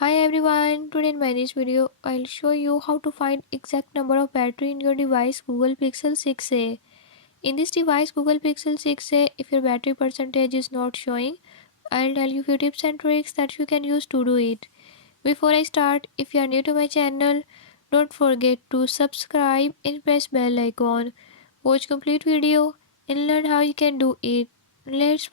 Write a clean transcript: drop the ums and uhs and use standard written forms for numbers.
Hi everyone, today in my this video I'll show you how to find exact number of battery in your device Google Pixel 6a. In this device Google Pixel 6a, if your battery percentage is not showing, I'll tell you few tips and tricks that you can use to do it. Before I start, if you are new to my channel, don't forget to subscribe and press bell icon. Watch complete video and learn how you can do it. Let's